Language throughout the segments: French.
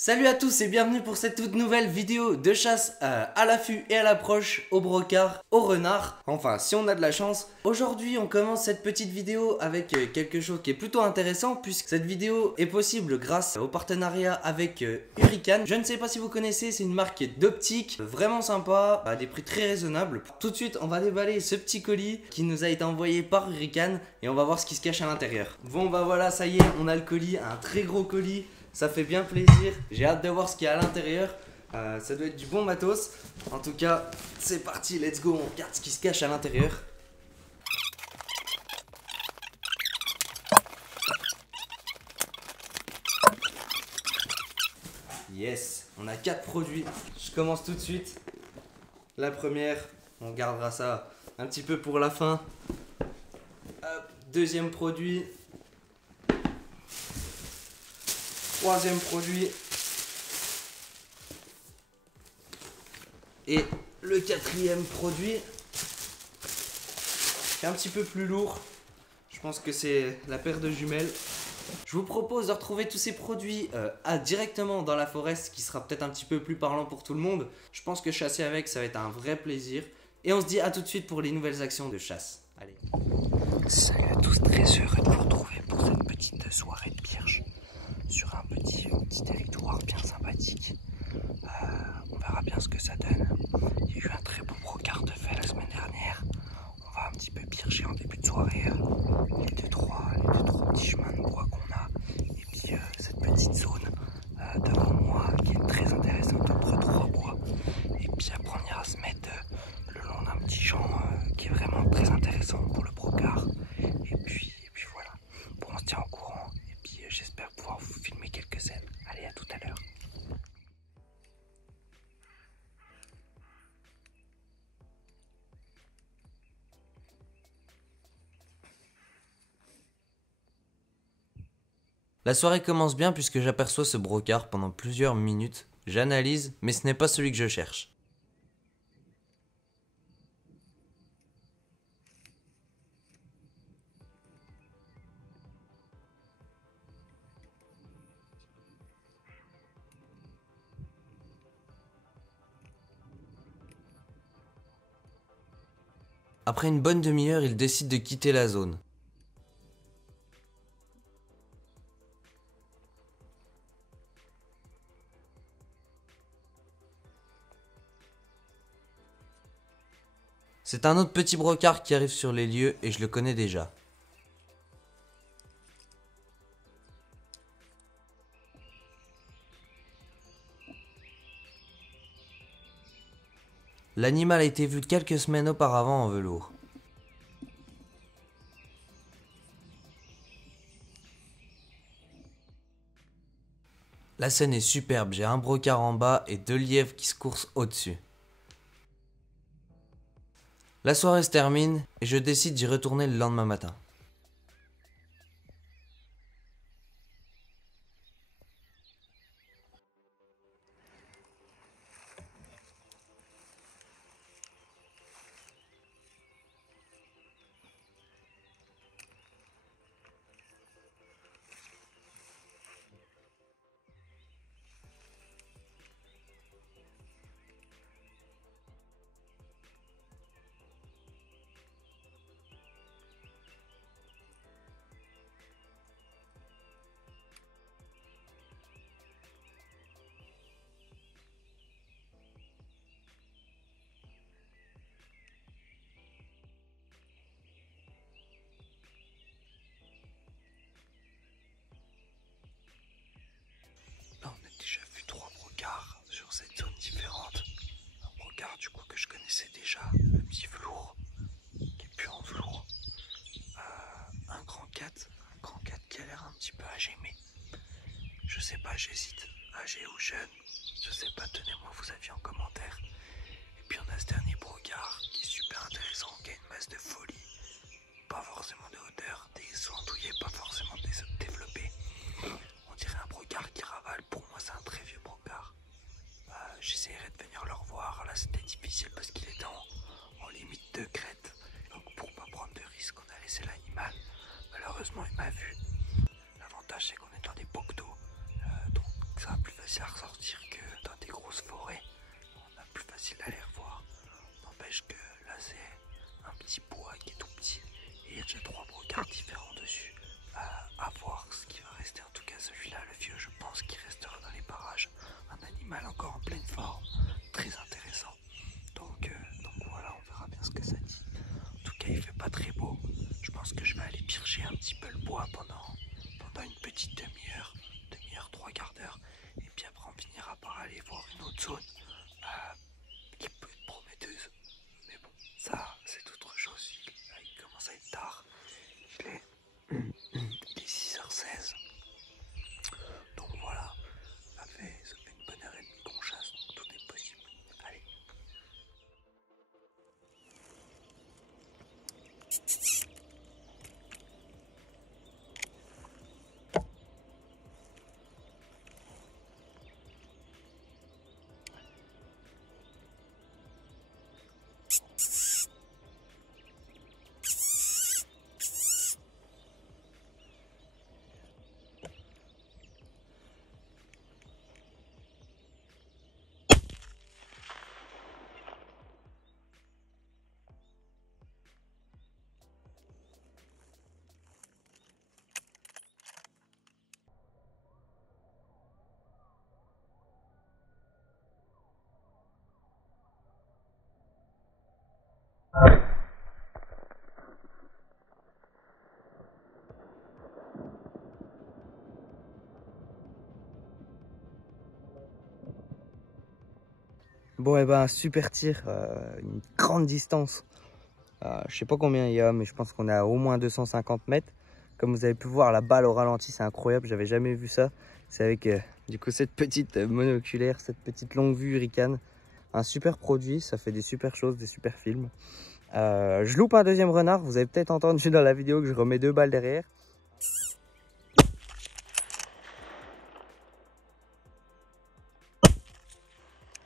Salut à tous et bienvenue pour cette toute nouvelle vidéo de chasse à l'affût et à l'approche, au brocard, au renard, enfin si on a de la chance. Aujourd'hui on commence cette petite vidéo avec quelque chose qui est plutôt intéressant puisque cette vidéo est possible grâce au partenariat avec Hurricane. Je ne sais pas si vous connaissez, c'est une marque d'optique vraiment sympa, à des prix très raisonnables. Tout de suite on va déballer ce petit colis qui nous a été envoyé par Hurricane et on va voir ce qui se cache à l'intérieur. Bon bah voilà, ça y est, on a le colis, un très gros colis. Ça fait bien plaisir, j'ai hâte de voir ce qu'il y a à l'intérieur, ça doit être du bon matos. En tout cas, c'est parti, let's go, on regarde ce qui se cache à l'intérieur. Yes, on a 4 produits, je commence tout de suite. La première, on gardera ça un petit peu pour la fin. Hop, deuxième produit. Troisième produit. Et le quatrième produit, qui est un petit peu plus lourd. Je pense que c'est la paire de jumelles. Je vous propose de retrouver tous ces produits directement dans la forêt, ce qui sera peut-être un petit peu plus parlant pour tout le monde. Je pense que chasser avec, ça va être un vrai plaisir. Et on se dit à tout de suite pour les nouvelles actions de chasse. Allez. Salut à tous, très heureux de vous retrouver pour cette petite soirée de birge sur un petit territoire bien sympathique. On verra bien ce que ça donne. Il y a eu un très beau brocard de fait la semaine dernière. On va un petit peu birger en début de soirée les deux trois petits chemins de bois qu'on a. Et puis cette petite zone devant moi qui est très intéressante entre trois bois. Et puis après on ira se mettre le long d'un petit champ qui est vraiment très intéressant pour le brocard. Et puis voilà. Bon, on se tient au courant. Et puis j'espère pouvoir vous filmer quelques scènes. Allez, à tout à l'heure. La soirée commence bien puisque j'aperçois ce brocard pendant plusieurs minutes. J'analyse, mais ce n'est pas celui que je cherche. Après une bonne demi-heure, il décide de quitter la zone. C'est un autre petit brocard qui arrive sur les lieux et je le connais déjà. L'animal a été vu quelques semaines auparavant en velours. La scène est superbe, j'ai un brocard en bas et deux lièvres qui se coursent au-dessus. La soirée se termine et je décide d'y retourner le lendemain matin. Là, on a déjà vu trois brocards sur cette zone différente. Un brocard du coup que je connaissais déjà, le petit velours qui est plus en velours, un grand 4 qui a l'air un petit peu âgé, mais je sais pas, j'hésite, âgé ou jeune, je sais pas, tenez-moi vos avis en commentaire. Et puis on a ce dernier brocard qui est super intéressant, qui a une masse de folie, pas forcément de hauteur, des sointouillés pas forcément développés. On dirait un brocard qui ravale, pour moi c'est un très vieux brocard. J'essaierai de venir le revoir, là c'était difficile parce qu'il était en limite de crête, donc pour pas prendre de risque on a laissé l'animal. Malheureusement il m'a vu. L'avantage c'est qu'on est dans des pocs d'eau, donc ça va plus facile à ressortir que dans des grosses forêts. On a plus facile à les revoir. N'empêche que là c'est un petit bois qui est tout petit et il y a déjà 3 brocards différents dessus. À voir ce qui va rester, en tout cas celui-là, le vieux, je pense qu'il restera dans les parages. Un animal encore en pleine forme, très intéressant. Donc voilà, on verra bien ce que ça dit. En tout cas il fait pas très beau. Je pense que je vais aller purger un petit peu le bois pendant une petite demi-heure, 3/4 d'heure. Et puis après on finira par aller voir une autre zone qui peut être prometteuse. Mais bon, ça c'est autre chose. Il commence à être tard. Il est 6h16. Donc voilà, ça fait une bonne heure et demie qu'on chasse, donc tout est possible. Allez. Bon, et ben, super tir, une grande distance. Je sais pas combien il y a, mais je pense qu'on est à au moins 250 mètres. Comme vous avez pu voir, la balle au ralenti, c'est incroyable, j'avais jamais vu ça. C'est avec du coup cette petite monoculaire, cette petite longue vue Hurricane. Un super produit, ça fait des super choses, des super films. Je loupe un deuxième renard, vous avez peut-être entendu dans la vidéo que je remets 2 balles derrière.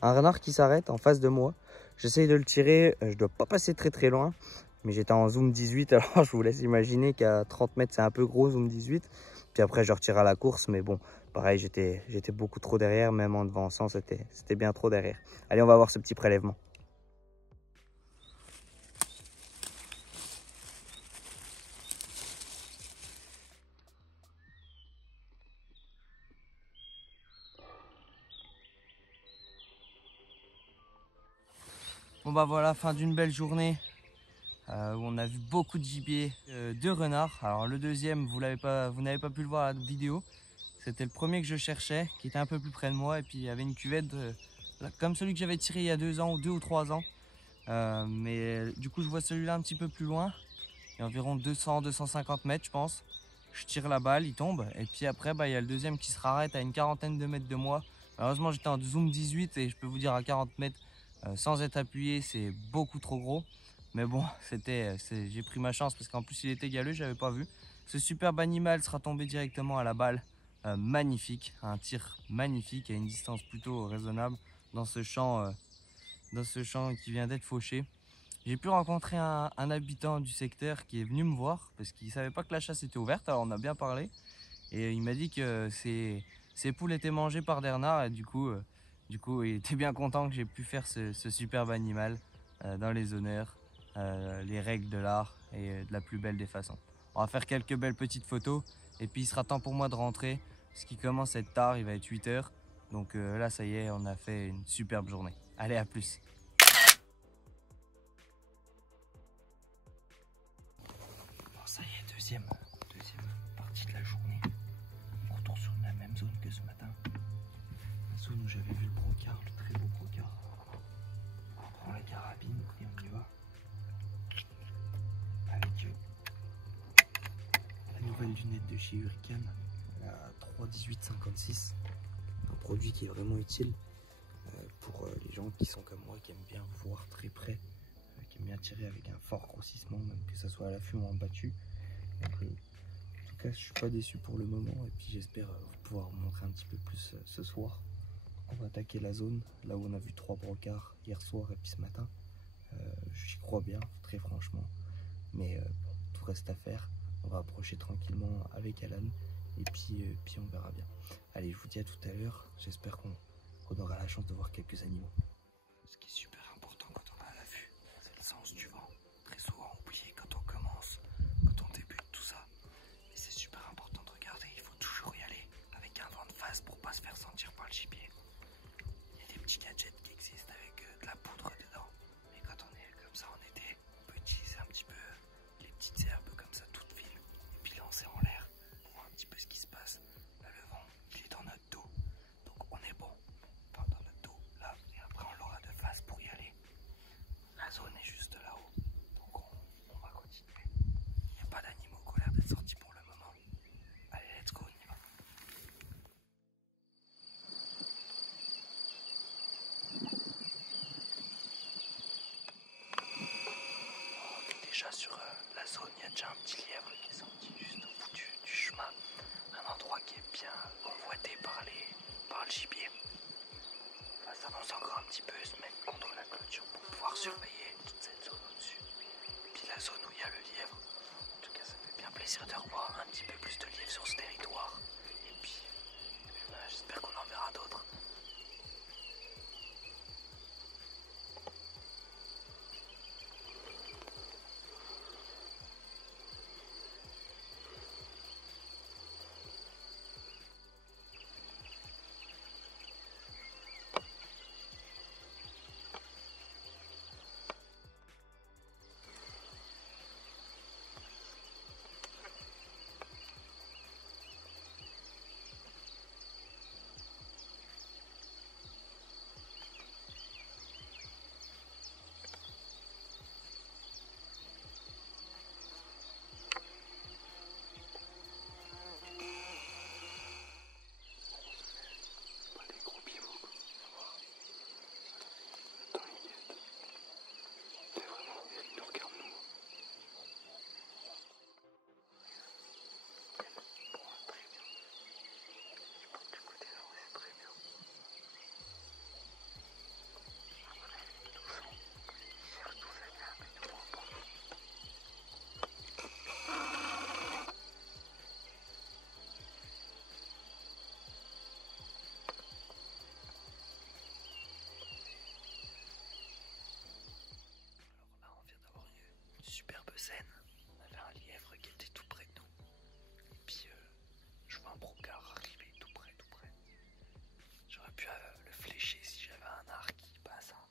Un renard qui s'arrête en face de moi. J'essaye de le tirer, je dois pas passer très loin. Mais j'étais en zoom 18, alors je vous laisse imaginer qu'à 30 mètres c'est un peu gros zoom 18. Puis après je retire à la course, mais bon, pareil, j'étais beaucoup trop derrière, même en devançant, c'était bien trop derrière. Allez, on va voir ce petit prélèvement. Bon bah voilà, fin d'une belle journée où on a vu beaucoup de gibier, 2 renards. Alors le deuxième, vous n'avez pas pu le voir à la vidéo. C'était le premier que je cherchais, qui était un peu plus près de moi. Et puis il y avait une cuvette comme celui que j'avais tiré il y a 2 ans, ou 2 ou 3 ans. Mais du coup je vois celui-là un petit peu plus loin. Il y a environ 200-250 mètres je pense. Je tire la balle, il tombe. Et puis après, bah, il y a le deuxième qui se rarrête à une quarantaine de mètres de moi. Malheureusement j'étais en zoom 18 et je peux vous dire à 40 mètres. Sans être appuyé, c'est beaucoup trop gros. Mais bon, j'ai pris ma chance parce qu'en plus il était galeux, je n'avais pas vu. Ce superbe animal sera tombé directement à la balle. Magnifique, un tir magnifique à une distance plutôt raisonnable dans ce champ qui vient d'être fauché. J'ai pu rencontrer un habitant du secteur qui est venu me voir parce qu'il ne savait pas que la chasse était ouverte, alors on a bien parlé. Et il m'a dit que ses poules étaient mangées par des renards et du coup, il était bien content que j'ai pu faire ce superbe animal dans les honneurs, les règles de l'art et de la plus belle des façons. On va faire quelques belles petites photos et puis il sera temps pour moi de rentrer parce qu'il commence à être tard, il va être 8 h. Donc là, ça y est, on a fait une superbe journée. Allez, à plus. Bon, ça y est, deuxième partie de la journée. On retourne sur la même zone que ce matin. La zone où j'avais vu le brocard, le très beau brocard. nouvelles lunettes de chez Hurricane, la 31856. Un produit qui est vraiment utile pour les gens qui sont comme moi, qui aiment bien voir très près, qui aiment bien tirer avec un fort grossissement, même que ça soit à l'affût ou en battu. Donc, en tout cas, je suis pas déçu pour le moment, et puis j'espère pouvoir vous montrer un petit peu plus ce soir. On va attaquer la zone, là où on a vu 3 brocards hier soir et puis ce matin. J'y crois bien, très franchement, mais bon, tout reste à faire. On va approcher tranquillement avec Alan, et puis on verra bien. Allez, je vous dis à tout à l'heure, j'espère qu'on aura la chance de voir quelques animaux. Ce qui est super important quand on est à l'affût, c'est le sens du vent. Très souvent oublié quand on commence, quand on débute tout ça. Mais c'est super important de regarder, il faut toujours y aller avec un vent de face pour pas se faire sentir par le gibier. Il y a des petits gadgets qui existent avec de la poudre dedans. Mais quand on est comme ça en été, on peut utiliser un petit peu les petites herbes comme ça toutes fines et puis lancer en l'air pour voir un petit peu ce qui se passe. Là, le vent, il est dans notre dos, donc on est bon. Enfin, dans notre dos, là, et après on l'aura de face pour y aller. La zone est juste là-haut, donc on va continuer. Il n'y a pas d'animaux qui ont l'air d'être sortis pour le moment. Allez, let's go, on y va. Déjà sur la zone, il y a déjà un petit lièvre qui est sorti juste au bout du chemin. Un endroit qui est bien convoité par le gibier. Là, ça avance encore un petit peu, se mettre contre la clôture pour pouvoir surveiller toute cette zone au-dessus. Et puis la zone où il y a le lièvre. En tout cas, ça me fait bien plaisir de revoir un petit peu plus de lièvres sur ce territoire. Et puis j'espère qu'on en verra d'autres. Superbe scène, on avait un lièvre qui était tout près de nous, et puis je vois un brocard arriver tout près. J'aurais pu le flécher si j'avais un arc qui passe à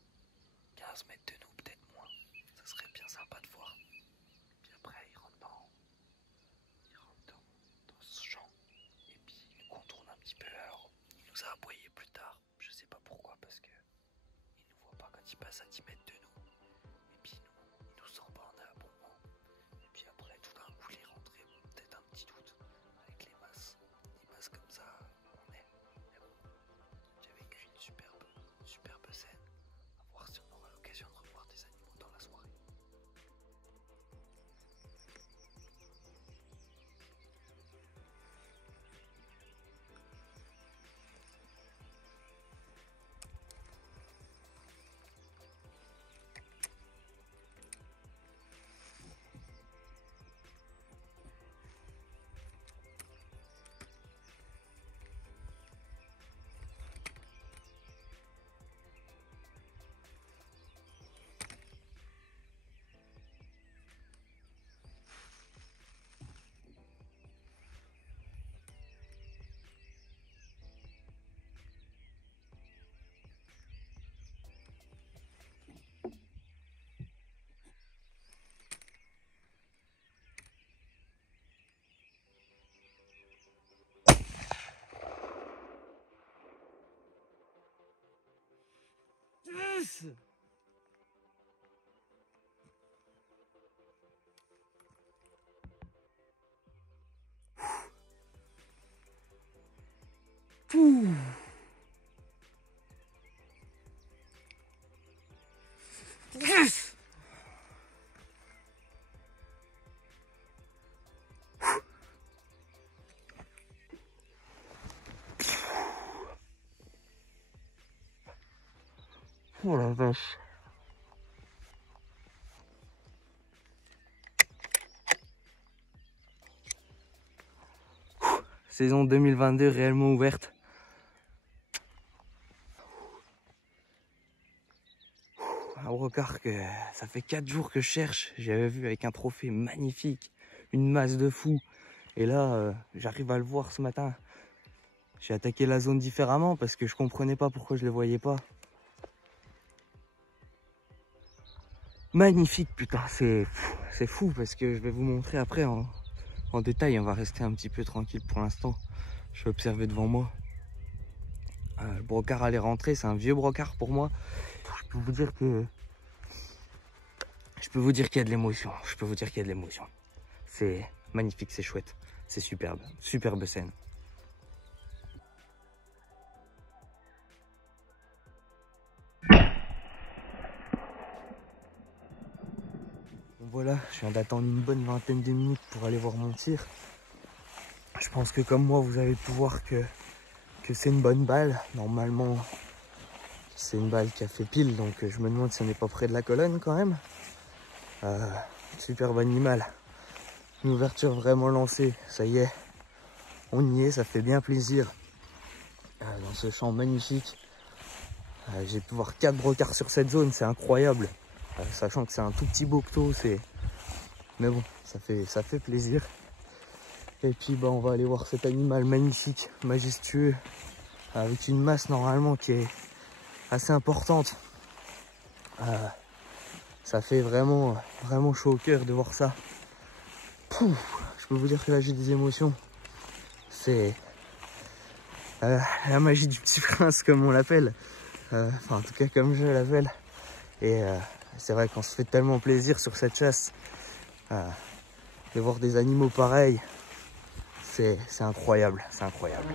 15 mètres de nous, peut-être moins, ça serait bien sympa de voir. Puis après il rentre dans ce champ, et puis il nous contourne un petit peu. Alors il nous a aboyé plus tard, je sais pas pourquoi, parce que il nous voit pas quand il passe à 10 mètres de nous. Et puis il nous sort pas en aboiement. Et puis après tout d'un coup il est rentré, peut-être un petit doute avec les masses comme ça on est. Mais bon, j'ai vécu une superbe scène. À voir si on aura l'occasion de revoir des animaux dans la soirée. Yes! Pouh. Yes. Oh la vache. Saison 2022 réellement ouverte. Un brocard que ça fait 4 jours que je cherche. J'avais vu avec un trophée magnifique, une masse de fou. Et là, j'arrive à le voir ce matin. J'ai attaqué la zone différemment parce que je comprenais pas pourquoi je les voyais pas. Magnifique, putain, c'est fou parce que je vais vous montrer après en détail. On va rester un petit peu tranquille pour l'instant. Je vais observer devant moi. Le brocard allait rentrer, c'est un vieux brocard pour moi. Je peux vous dire qu'il y a de l'émotion. C'est magnifique, c'est chouette, c'est superbe, superbe scène. Voilà, je viens d'attendre une bonne vingtaine de minutes pour aller voir mon tir. Je pense que comme moi, vous avez pu voir que c'est une bonne balle. Normalement, c'est une balle qui a fait pile, donc je me demande si on n'est pas près de la colonne quand même. Superbe animal. Une ouverture vraiment lancée, ça y est. On y est, ça fait bien plaisir. Dans ce champ magnifique. J'ai pu voir 4 brocards sur cette zone, c'est incroyable. Sachant que c'est un tout petit bocteau, mais bon, ça fait plaisir. Et puis bah, on va aller voir cet animal magnifique, majestueux, avec une masse normalement qui est assez importante. Ça fait vraiment chaud au cœur de voir ça. Pouf, je peux vous dire que là j'ai des émotions. C'est la magie du petit prince comme on l'appelle. Enfin en tout cas comme je l'appelle. Et c'est vrai qu'on se fait tellement plaisir sur cette chasse. De voir des animaux pareils, c'est incroyable, c'est incroyable.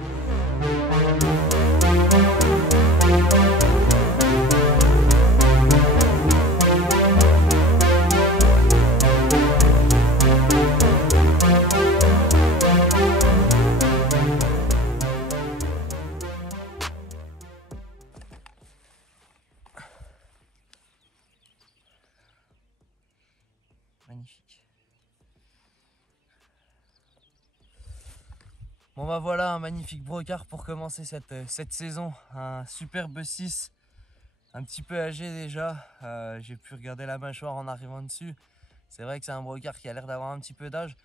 Magnifique. Bon bah voilà, un magnifique brocard pour commencer cette saison. Un superbe 6, un petit peu âgé déjà. J'ai pu regarder la mâchoire en arrivant dessus. C'est vrai que c'est un brocard qui a l'air d'avoir un petit peu d'âge.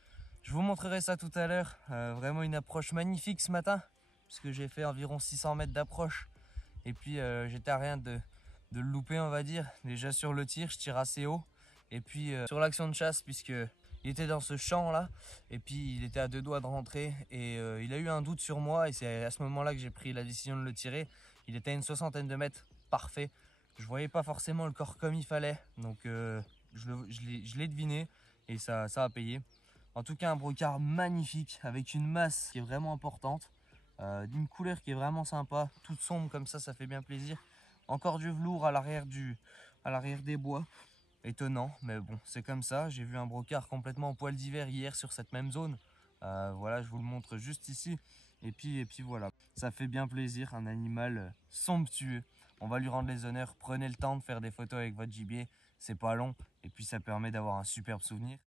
Je vous montrerai ça tout à l'heure. Vraiment une approche magnifique ce matin, puisque j'ai fait environ 600 mètres d'approche. Et puis j'étais à rien de le louper, on va dire. Déjà sur le tir, je tire assez haut. Et puis sur l'action de chasse, puisque il était dans ce champ là, et puis il était à 2 doigts de rentrer, et il a eu un doute sur moi, et c'est à ce moment là que j'ai pris la décision de le tirer. Il était à une 60aine de mètres, parfait. Je voyais pas forcément le corps comme il fallait, donc je l'ai deviné, et ça a payé. En tout cas un brocard magnifique, avec une masse qui est vraiment importante, d'une couleur qui est vraiment sympa, toute sombre comme ça fait bien plaisir. Encore du velours à l'arrière des bois. Étonnant, mais bon, c'est comme ça. J'ai vu un brocard complètement en poil d'hiver hier sur cette même zone. Voilà, je vous le montre juste ici. Et puis voilà, ça fait bien plaisir, un animal somptueux. On va lui rendre les honneurs. Prenez le temps de faire des photos avec votre gibier, c'est pas long. Et puis ça permet d'avoir un superbe souvenir.